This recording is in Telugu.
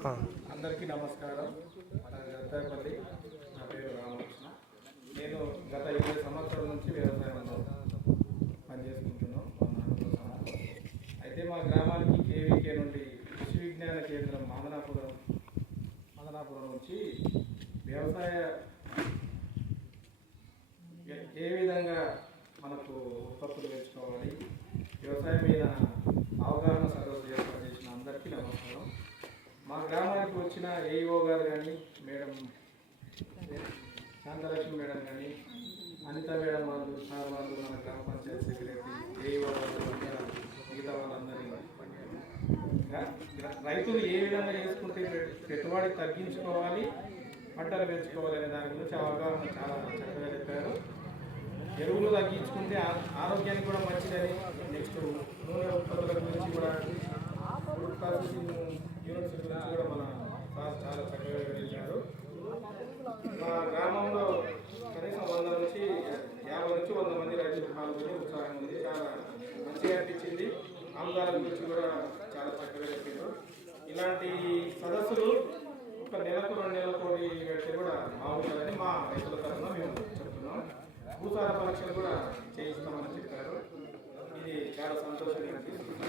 అందరికీ నమస్కారం. మన గద్దపల్లి, నా పేరు రామకృష్ణ. నేను గత 20 సంవత్సరాల నుంచి వ్యవసాయంలో పనిచేసుకుంటున్నాం మా నాన్నతో సహా. అయితే మా గ్రామానికి కేవీకే నుండి కృషి విజ్ఞాన కేంద్రం మదనాపురం నుంచి వ్యవసాయ ఏ విధంగా మనకు ఉత్పత్తులు పెంచుకోవాలి, వ్యవసాయం మీద అవగాహన సదస్సు ఏర్పాటు చేసిన అందరికీ నమస్కారం. మా గ్రామానికి వచ్చిన ఏఈఓ గారు కానీ, మేడం శాంతలక్ష్మి మేడం కానీ, అనిత మేడం వాళ్ళు, సార్ వాళ్ళు, మన గ్రామ పంచాయతీ సెక్రటరీ, ఏఈఓ గారు, మిగతా వాళ్ళందరినీ రైతులు ఏ విధంగా చేసుకుంటే పెట్టుబడి తగ్గించుకోవాలి, పంటలు పెంచుకోవాలి అనే దాని గురించి అవగాహన చాలా చక్కగా చెప్పారు. ఎరువులు తగ్గించుకుంటే ఆరోగ్యానికి కూడా మంచిదని, నెక్స్ట్ నూనె ఉత్పత్తుల గురించి కూడా, ఫుడ్ ప్రాసెసింగ్ యూనిట్స్ గురించి కూడా మన సార్ చాలా చక్కగా వివరించారు. మా గ్రామంలో కనీసం 100 నుంచి 100 మంది రైతులు పాల్గొని ఉత్సాహం ఉంది. చాలా మంచిగా అనిపించింది. ఆముదాల గురించి కూడా చాలా చక్కగా చెప్పారు. ఇలాంటి సదస్సులు ఒక నెలకు 2 నెలలకు పెడితే కూడా బాగుంటుందని మా రైతుల తరఫున మేము చెప్తున్నాం. భూసార పరీక్షలు కూడా చేయిస్తామని చెప్పారు. ఇది చాలా సంతోషంగా అనిపిస్తుంది.